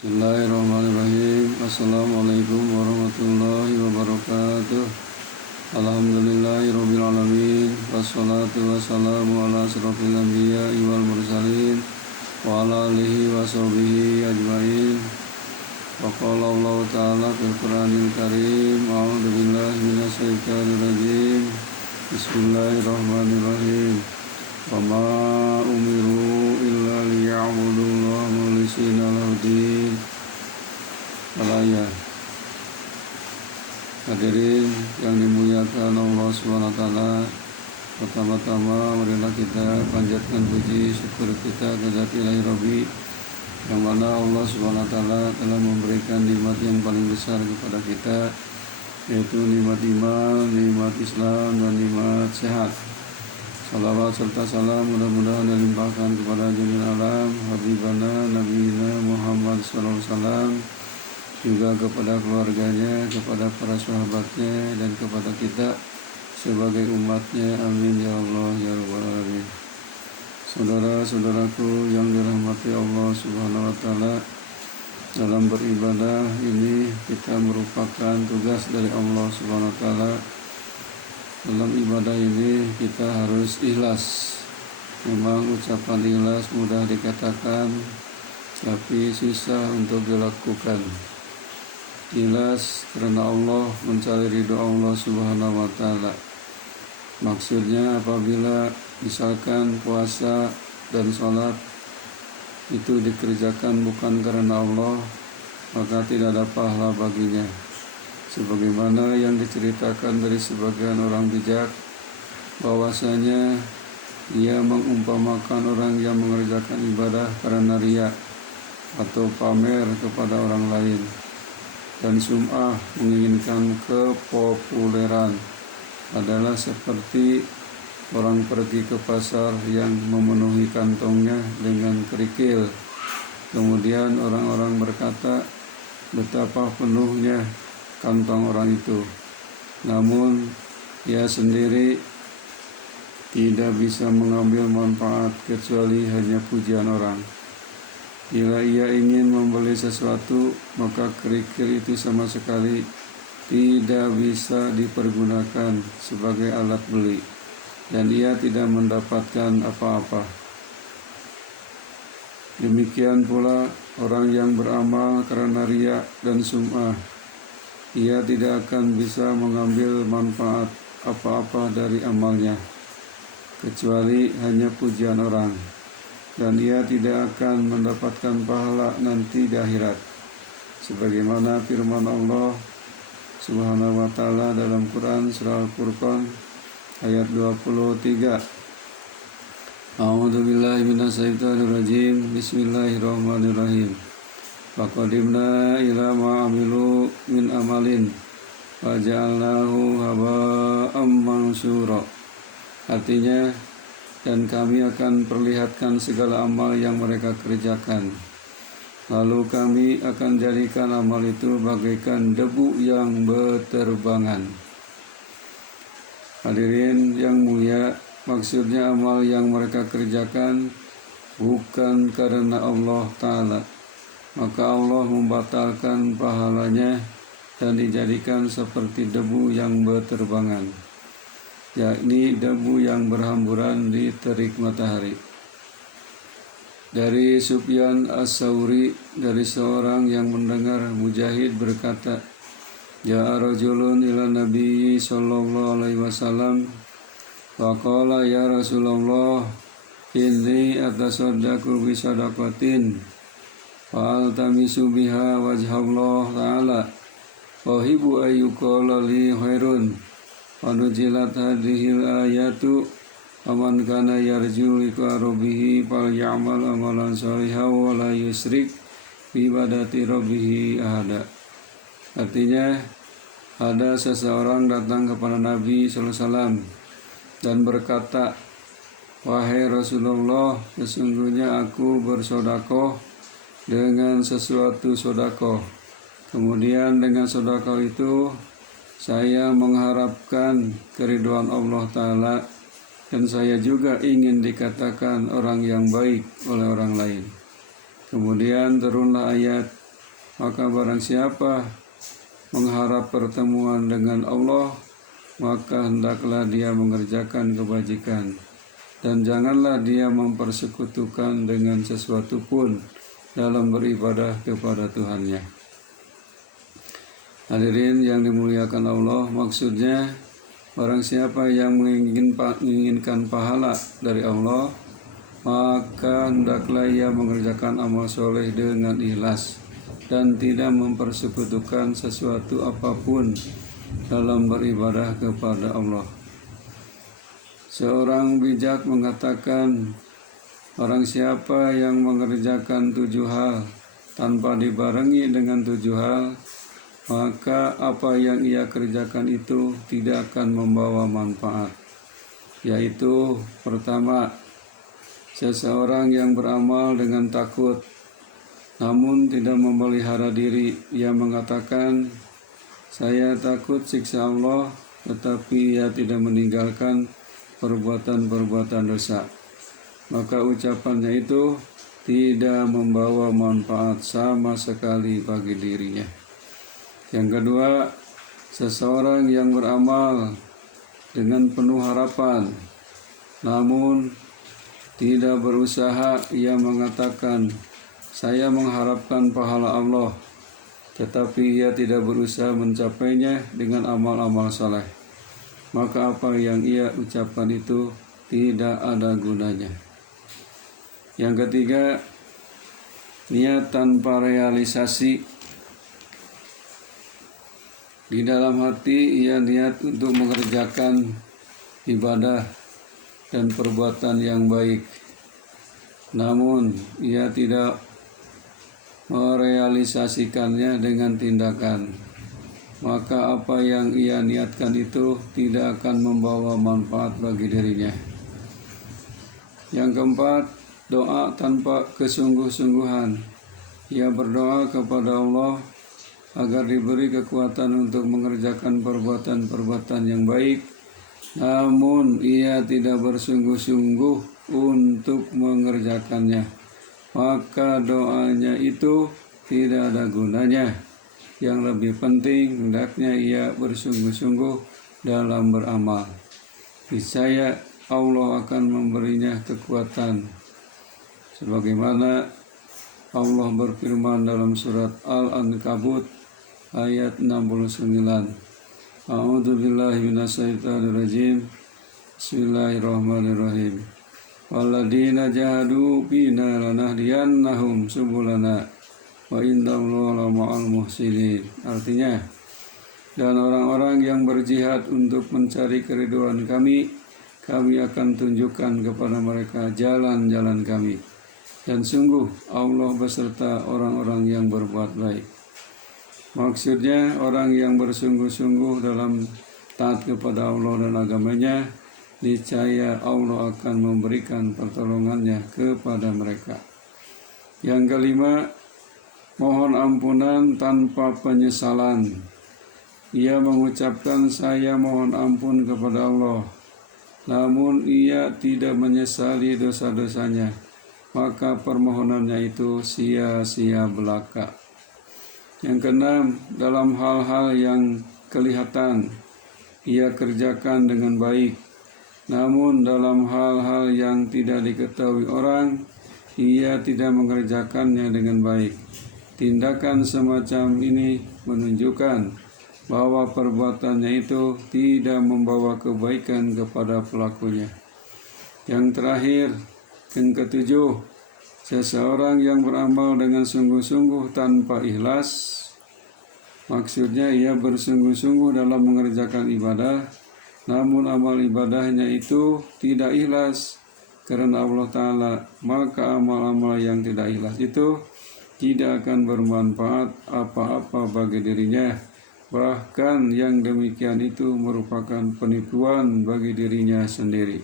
Bismillahirrahmanirrahim. Assalamualaikum warahmatullahi wabarakatuh. Alhamdulillahirabbil alamin. Wassalatu wassalamu ala asyrofil anbiya'i wal mursalin wa ala alihi wa sahbihi ajmain. Wa qala Allah ta'ala fil Qur'anil Karim. A'udzu billahi minasyaitonir rajim. Bismillahirrahmanirrahim. Wa ma umiru illa liya'budullaha mukhlishina lahud-din. Al-ayat. Hadirin yang dimuliakan Allah SWT, pertama-tama marilah kita panjatkan puji syukur kita kepada Ilahi Rabbi, yang mana Allah SWT telah memberikan nikmat yang paling besar kepada kita, yaitu nikmat iman, nikmat Islam, dan nikmat sehat. Salawat serta salam mudah-mudahan dilimpahkan kepada Jamil Alam, Habibana Nabiyina Muhammad SAW, juga kepada keluarganya, kepada para sahabatnya, dan kepada kita sebagai umatnya. Amin ya Allah ya Rabbal Alamin. Saudara-saudaraku yang dirahmati Allah Subhanahu wa Ta'ala, dalam beribadah ini kita merupakan tugas dari Allah Subhanahu wa Ta'ala. Dalam ibadah ini kita harus ikhlas. Memang ucapan ikhlas mudah dikatakan, tapi susah untuk dilakukan. Ikhlas karena Allah, mencari ridho Allah Subhanahu wa Ta'ala. Maksudnya apabila misalkan puasa dan sholat itu dikerjakan bukan karena Allah, maka tidak ada pahala baginya. Sebagaimana yang diceritakan dari sebagian orang bijak, bahwasanya ia mengumpamakan orang yang mengerjakan ibadah karena riya atau pamer kepada orang lain, dan sum'ah menginginkan kepopuleran, adalah seperti orang pergi ke pasar yang memenuhi kantongnya dengan kerikil. Kemudian orang-orang berkata, betapa penuhnya kantong orang itu, namun ia sendiri tidak bisa mengambil manfaat kecuali hanya pujian orang. Bila ia ingin membeli sesuatu, maka kerikil itu sama sekali tidak bisa dipergunakan sebagai alat beli, dan ia tidak mendapatkan apa-apa. Demikian pula orang yang beramal karena riya dan sum'ah, ia tidak akan bisa mengambil manfaat apa-apa dari amalnya, kecuali hanya pujian orang, dan ia tidak akan mendapatkan pahala nanti di akhirat. Sebagaimana firman Allah Subhanahu wa Ta'ala dalam Quran Surah Al-Furqan ayat 23. A'udzu billahi minasyaitonir rajim. Bismillahirrahmanirrahim. Faqadimna ila ma'amilu min amalin faja'alnahu haba'am mansura. Artinya, dan kami akan perlihatkan segala amal yang mereka kerjakan, lalu kami akan jadikan amal itu bagaikan debu yang berterbangan. Hadirin yang mulia, maksudnya amal yang mereka kerjakan bukan karena Allah Ta'ala, maka Allah membatalkan pahalanya dan dijadikan seperti debu yang berterbangan, yakni debu yang berhamburan di terik matahari. Dari Sufyan As-Tsauri, dari seorang yang mendengar Mujahid berkata, ya rajulun ila Nabi sallallahu alaihi wasallam faqala ya Rasulullah, inni atasaddaqu bi sadaqatin fa'altamisu biha wajhallah ta'ala wahibu ayyuqala li khairun wanujilat hadhil ayatu aman kana yarju liqa rabbih falyamal amalan shalihan wa la yusrik bi ibadati rabbih ahada. Artinya, ada seseorang datang kepada Nabi SAW dan berkata, wahai Rasulullah, sesungguhnya aku bersodakoh dengan sesuatu sodakoh. Kemudian dengan sodakoh itu saya mengharapkan keridhaan Allah Ta'ala, dan saya juga ingin dikatakan orang yang baik oleh orang lain. Kemudian turunlah ayat, Maka barang siapa mengharap pertemuan dengan Allah, maka hendaklah dia mengerjakan kebajikan, dan janganlah dia mempersekutukan dengan sesuatu pun dalam beribadah kepada Tuhannya. Hadirin yang dimuliakan Allah, maksudnya barang siapa yang menginginkan pahala dari Allah, maka hendaklah ia mengerjakan amal soleh dengan ikhlas dan tidak mempersekutukan sesuatu apapun dalam beribadah kepada Allah. Seorang bijak mengatakan, barang siapa yang mengerjakan 7 hal tanpa dibarengi dengan 7 hal, maka apa yang ia kerjakan itu tidak akan membawa manfaat. Yaitu pertama, seseorang yang beramal dengan takut namun tidak memelihara diri. Ia mengatakan, saya takut siksa Allah, tetapi ia tidak meninggalkan perbuatan-perbuatan dosa. Maka ucapannya itu tidak membawa manfaat sama sekali bagi dirinya. Yang kedua, seseorang yang beramal dengan penuh harapan namun tidak berusaha. Ia mengatakan, saya mengharapkan pahala Allah, tetapi ia tidak berusaha mencapainya dengan amal-amal saleh. Maka apa yang ia ucapkan itu tidak ada gunanya. Yang ketiga, niat tanpa realisasi. Di dalam hati ia niat untuk mengerjakan ibadah dan perbuatan yang baik, namun ia tidak merealisasikannya dengan tindakan. Maka apa yang ia niatkan itu tidak akan membawa manfaat bagi dirinya. Yang keempat, doa tanpa kesungguh-sungguhan. Ia berdoa kepada Allah agar diberi kekuatan untuk mengerjakan perbuatan-perbuatan yang baik, namun ia tidak bersungguh-sungguh untuk mengerjakannya. Maka doanya itu tidak ada gunanya. Yang lebih penting, hendaknya ia bersungguh-sungguh dalam beramal. Niscaya Allah akan memberinya kekuatan. Sebagaimana Allah berfirman dalam surat Al-Ankabut ayat 69. A'udzu billahi minasyaitonir rajim. Bismillahirrahmanirrahim. Walladzina jahadu fina lanahdiyannahum subulana wa innallaha ma'al muhsinin. Artinya, dan orang-orang yang berjihad untuk mencari keridhaan kami akan tunjukkan kepada mereka jalan-jalan kami. Dan sungguh Allah beserta orang-orang yang berbuat baik. Maksudnya, orang yang bersungguh-sungguh dalam taat kepada Allah dan agamanya, niscaya Allah akan memberikan pertolongannya kepada mereka. Yang kelima, mohon ampunan tanpa penyesalan. Ia mengucapkan, saya mohon ampun kepada Allah, namun ia tidak menyesali dosa-dosanya, maka permohonannya itu sia-sia belaka. Yang keenam, dalam hal-hal yang kelihatan ia kerjakan dengan baik, namun dalam hal-hal yang tidak diketahui orang, ia tidak mengerjakannya dengan baik. Tindakan semacam ini menunjukkan bahwa perbuatannya itu tidak membawa kebaikan kepada pelakunya. Yang terakhir, yang ketujuh, seseorang yang beramal dengan sungguh-sungguh tanpa ikhlas. Maksudnya ia bersungguh-sungguh dalam mengerjakan ibadah, namun amal ibadahnya itu tidak ikhlas karena Allah Ta'ala. Maka amal-amal yang tidak ikhlas itu tidak akan bermanfaat apa-apa bagi dirinya. Bahkan yang demikian itu merupakan penipuan bagi dirinya sendiri.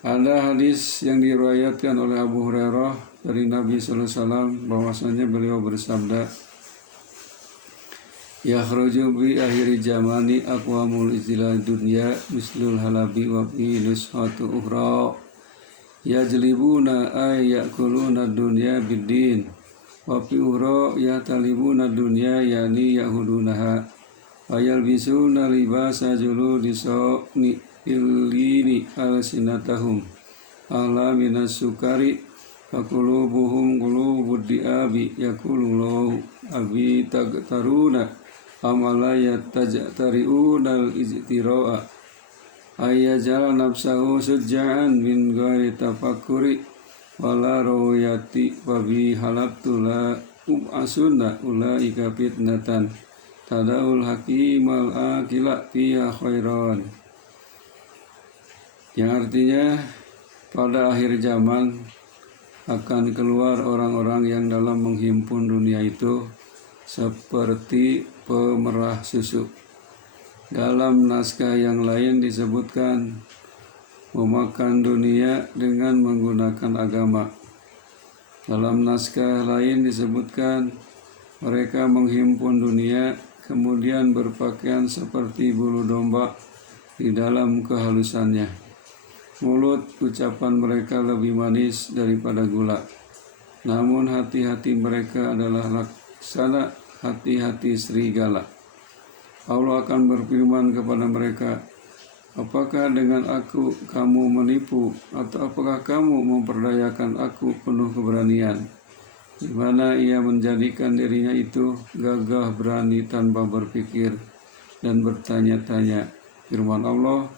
Ada hadis yang diriwayatkan oleh Abu Hurairah dari Nabi SAW bahwasanya beliau bersabda, yakhruju bi akhiri zamani aqwamul izilal dunya mislul halabi wa fi nushatu ukhra yajlibuna ay yakuluna dunya biddin wa fi ura yatalibuna dunya yani yahudunaha wa yalbisuna libasa juludi ni illini alsinatahum ala minas sukari fakulubuhum kulubud diabi yakulullahu abi tagtaruna amala yatajtariuna al-ijtira'a ayyajala nafsahu sujja'an min ghairi tafakkuri wala rawayati wabi halabtula ub'asuna ulaika fitnatan tadaul hakimal akila fiha khairan, yang artinya pada akhir zaman akan keluar orang-orang yang dalam menghimpun dunia itu seperti pemerah susu. Dalam naskah yang lain disebutkan memakan dunia dengan menggunakan agama. Dalam naskah lain disebutkan mereka menghimpun dunia kemudian berpakaian seperti bulu domba di dalam kehalusannya. Mulut ucapan mereka lebih manis daripada gula, namun hati-hati mereka adalah laksana hati-hati serigala. Allah akan berfirman kepada mereka, apakah dengan aku kamu menipu, atau apakah kamu memperdayakan aku penuh keberanian, di mana ia menjadikan dirinya itu gagah berani tanpa berpikir dan bertanya-tanya. Firman Allah,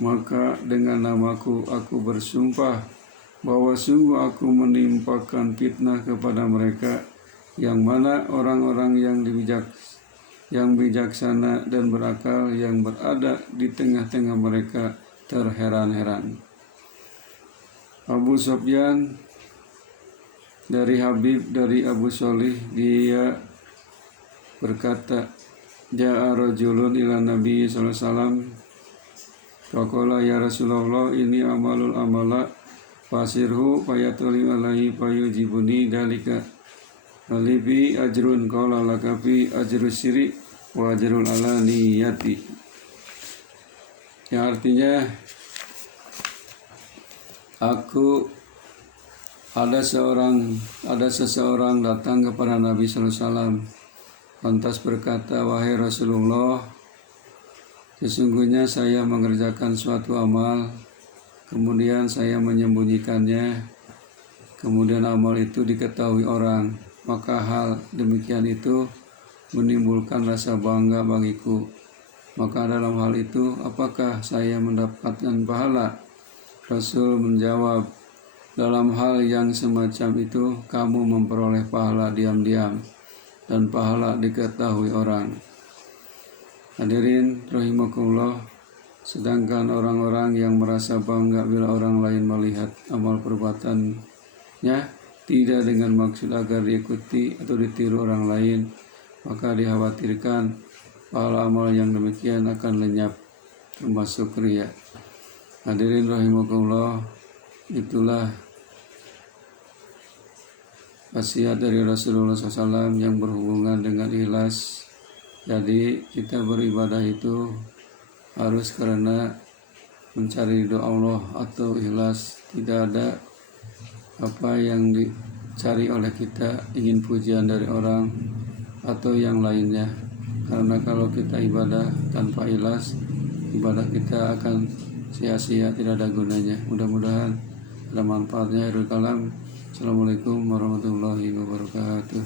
maka dengan namaku aku bersumpah bahwa sungguh aku menimpakan fitnah kepada mereka, yang mana orang-orang yang bijaksana dan berakal yang berada di tengah-tengah mereka terheran-heran. Abu Sufyan dari Habib dari Abu Sholih, dia berkata, ja'a rajulun ila Nabi sallallahu alaihi wasallam faqala ya Rasulullah ini amalul amala fasirhu fayatuli alaihi fayujibuni dalika alibi ajrun qala lakafi ajrus siri wa ajrul alaniyati, yang artinya ada seseorang datang kepada Nabi sallallahu alaihi wasallam lantas berkata, wahai Rasulullah, sesungguhnya saya mengerjakan suatu amal, kemudian saya menyembunyikannya, kemudian amal itu diketahui orang, maka hal demikian itu menimbulkan rasa bangga bagiku. Maka dalam hal itu, apakah saya mendapatkan pahala? Rasul menjawab, dalam hal yang semacam itu, kamu memperoleh pahala diam-diam, dan pahala diketahui orang. Hadirin rahimakumullah, sedangkan orang-orang yang merasa bangga bila orang lain melihat amal perbuatannya tidak dengan maksud agar diikuti atau ditiru orang lain, maka dikhawatirkan pahala amal yang demikian akan lenyap, termasuk riya. Hadirin rahimakumullah, itulah wasiat dari Rasulullah SAW yang berhubungan dengan ikhlas. Jadi kita beribadah itu harus karena mencari doa Allah atau ikhlas, tidak ada apa yang dicari oleh kita, ingin pujian dari orang atau yang lainnya. Karena kalau kita ibadah tanpa ikhlas, ibadah kita akan sia-sia, tidak ada gunanya. Mudah-mudahan ada manfaatnya. Akhirul kalam. Assalamualaikum warahmatullahi wabarakatuh.